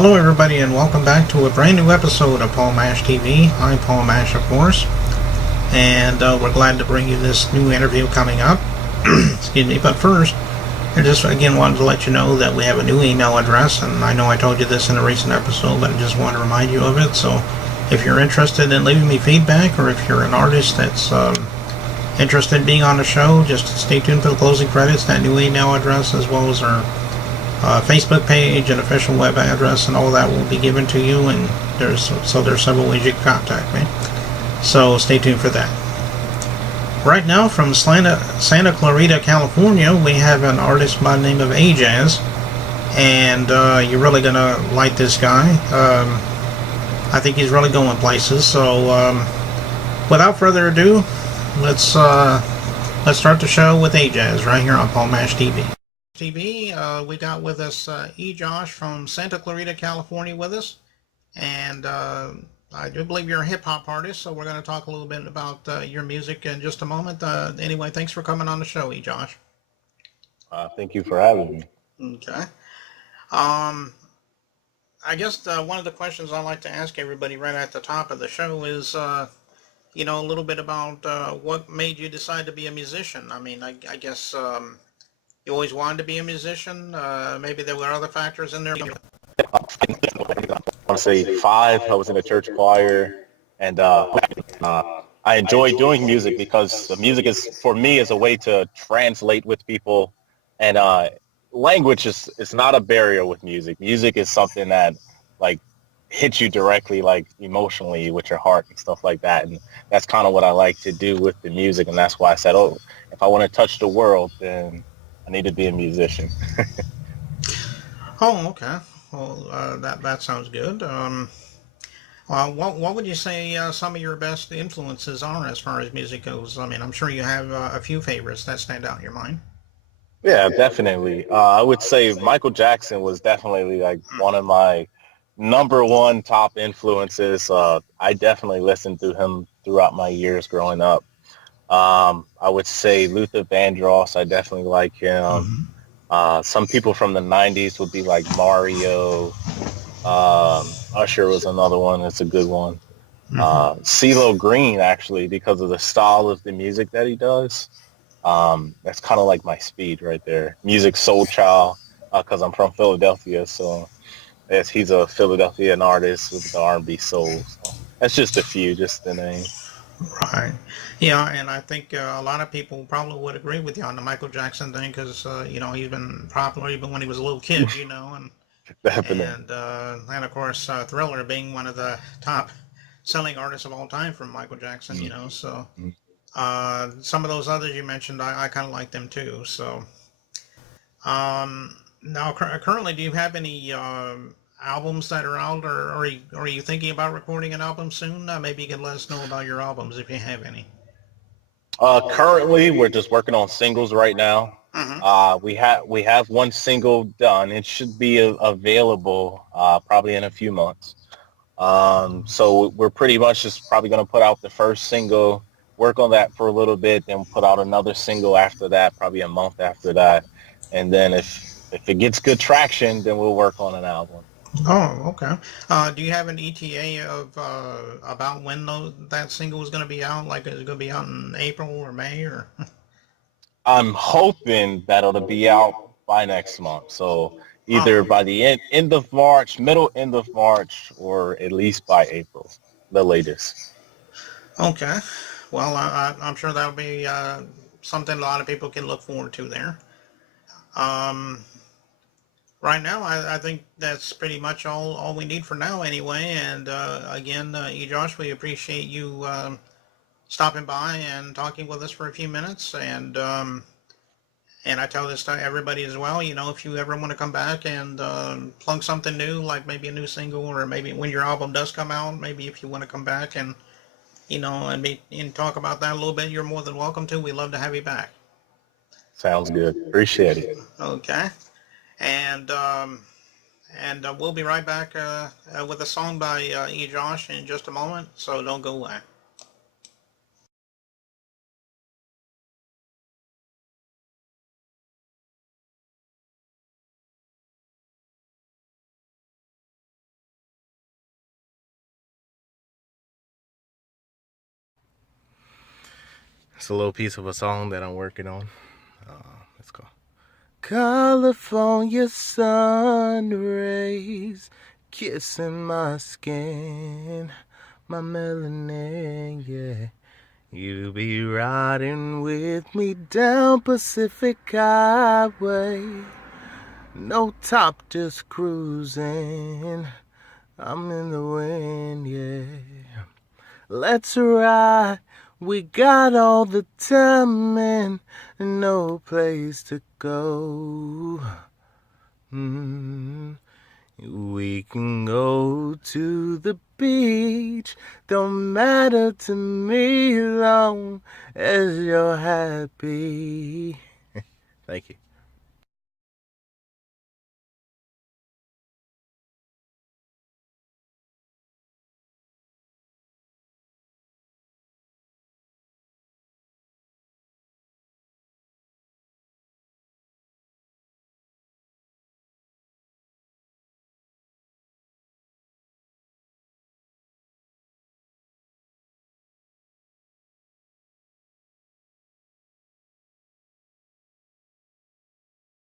Hello, everybody, and welcome back to a brand new episode of Paul Mash TV. I'm Paul Mash, of course, and we're glad to bring you this new interview coming up. Excuse me, but first, I just again wanted to let you know that we have a new email address, and I know I told you this in a recent episode, but I just want to remind you of it. So, if you're interested in leaving me feedback, or if you're an artist that's interested in being on the show, just stay tuned for the closing credits. That new email address, as well as our Facebook page and official web address and all that will be given to you, and there's several ways you can contact me, so stay tuned for that. Right now from Santa Clarita, California, we have an artist by the name of Aijaz, and you're really gonna like this guy. I think he's really going places, so without further ado, let's start the show with Aijaz right here on Paul Mash TV. We got with us Aijaz from Santa Clarita, California with us, and I do believe you're a hip-hop artist, so we're going to talk a little bit about your music in just a moment. Anyway, thanks for coming on the show, Aijaz. Thank you for having me. Okay. I guess one of the questions I like to ask everybody right at the top of the show is, a little bit about what made you decide to be a musician. I mean, I guess you always wanted to be a musician. Maybe there were other factors in there. I want to say five. I was in a church choir, and I enjoy doing music because the music is, for me, is a way to translate with people, and language is not a barrier with music. Music is something that like hits you directly, like emotionally with your heart and stuff like that, and that's kind of what I like to do with the music, and that's why I said, oh, if I want to touch the world, then I need to be a musician. Oh, okay. Well, that sounds good. What would you say some of your best influences are as far as music goes? I mean, I'm sure you have a few favorites that stand out in your mind. Yeah, definitely. I would say Michael Jackson was definitely like one of my number one top influences. I definitely listened to him throughout my years growing up. I would say Luther Vandross. I definitely like him. Mm-hmm. Some people from the 90s would be like Mario. Usher was another one. That's a good one. Mm-hmm. CeeLo Green, actually, because of the style of the music that he does. That's kind of like my speed right there. Music soul child, because I'm from Philadelphia. So yes, he's a Philadelphian artist with the R&B soul. So that's just a few, just the name. Right. Yeah, and I think a lot of people probably would agree with you on the Michael Jackson thing because he's been popular even when he was a little kid, and Definitely. and of course Thriller being one of the top selling artists of all time from Michael Jackson, so Mhm. some of those others you mentioned, I kind of like them too. So now currently, do you have any albums that are out, or are you thinking about recording an album soon? Maybe you can let us know about your albums if you have any. Currently, we're just working on singles right now. Mm-hmm. We have one single done. It should be available probably in a few months. So we're pretty much just probably going to put out the first single, work on that for a little bit, then put out another single after that, probably a month after that, and then if it gets good traction, then we'll work on an album. Oh, okay. Do you have an ETA of about when that single is going to be out? Like, is it going to be out in April or May or? I'm hoping that it'll be out by next month. So either Oh, by the end of March, middle end of March, or at least by April, the latest. okay. Well, I'm sure that'll be something a lot of people can look forward to there. Um, right now, I think that's pretty much all we need for now, anyway. And again, Josh, we appreciate you stopping by and talking with us for a few minutes. And I tell this to everybody as well. If you ever want to come back and plug something new, like maybe a new single, or maybe when your album does come out, maybe if you want to come back and and talk about that a little bit, you're more than welcome to. We love to have you back. Sounds good. Appreciate it. Okay. And we'll be right back with a song by Josh in just a moment. So don't go away. just a little piece of a song that I'm working on. Let's go. California sun rays kissing my skin, my melanin, yeah. You be riding with me down Pacific Highway. No top, just cruising. I'm in the wind, yeah. Let's ride. We got all the time and no place to go. We can go to the beach. Don't matter to me long as you're happy. Thank you.